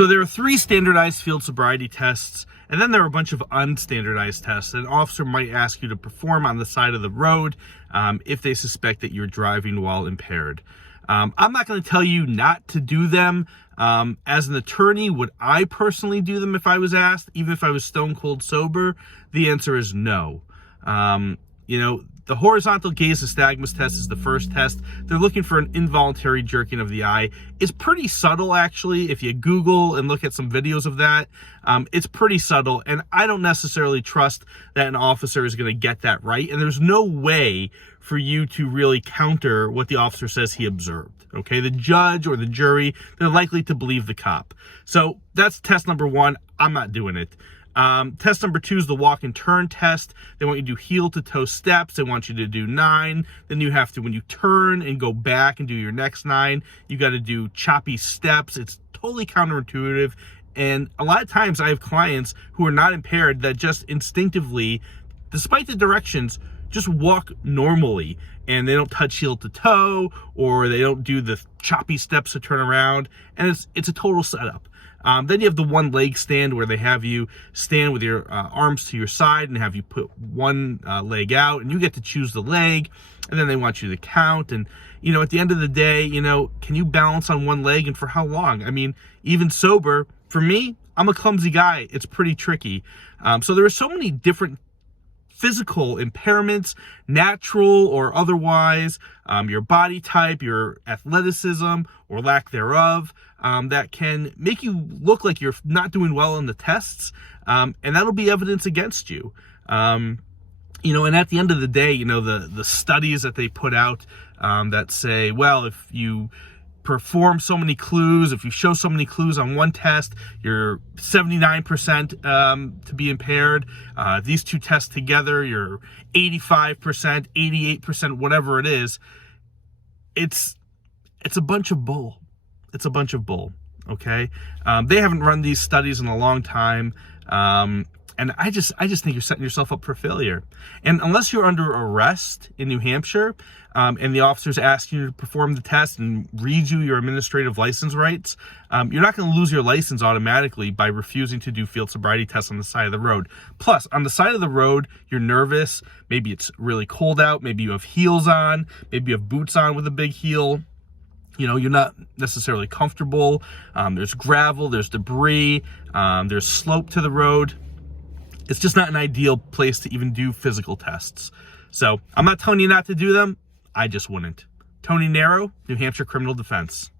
So there are 3 standardized field sobriety tests, and then there are a bunch of unstandardized tests. An officer might ask you to perform on the side of the road if they suspect that you're driving while impaired. I'm not going to tell you not to do them. As an attorney, would I personally do them if I was asked, even if I was stone cold sober? The answer is no. The horizontal gaze nystagmus test is the first test. They're looking for an involuntary jerking of the eye. It's pretty subtle, actually. If you Google and look at some videos of that, it's pretty subtle, and I don't necessarily trust that an officer is going to get that right, and there's no way for you to really counter what the officer says he observed, okay? The judge or the jury, they're likely to believe the cop. So that's test number 1. I'm not doing it. Test number 2 is the walk and turn test. They want you to do heel to toe steps. They want you to do 9. Then you have to, when you turn and go back and do your next 9, you got to do choppy steps. It's totally counterintuitive. And a lot of times I have clients who are not impaired that just instinctively, despite the directions, just walk normally, and they don't touch heel to toe, or they don't do the choppy steps to turn around, and it's a total setup. Then you have the one leg stand, where they have you stand with your arms to your side and have you put one leg out, and you get to choose the leg, and then they want you to count. And at the end of the day, can you balance on one leg, and for how long? I mean, even sober, for me, I'm a clumsy guy. It's pretty tricky. So there are so many different physical impairments, natural or otherwise, your body type, your athleticism or lack thereof, that can make you look like you're not doing well in the tests, and that'll be evidence against you. And at the end of the day, the studies that they put out that say, well, if you perform so many clues, if you show so many clues on one test, you're 79% to be impaired. These 2 tests together, you're 85%, 88%, whatever it is. It's a bunch of bull. It's a bunch of bull, okay? They haven't run these studies in a long time, and I just think you're setting yourself up for failure. And unless you're under arrest in New Hampshire, and the officer's asking you to perform the test and read you your administrative license rights, you're not going to lose your license automatically by refusing to do field sobriety tests on the side of the road. Plus, on the side of the road, you're nervous. Maybe it's really cold out. Maybe you have heels on. Maybe you have boots on with a big heel. You're not necessarily comfortable. There's gravel, there's debris, there's slope to the road. It's just not an ideal place to even do physical tests. So I'm not telling you not to do them. I just wouldn't. Tony Nero, New Hampshire Criminal Defense.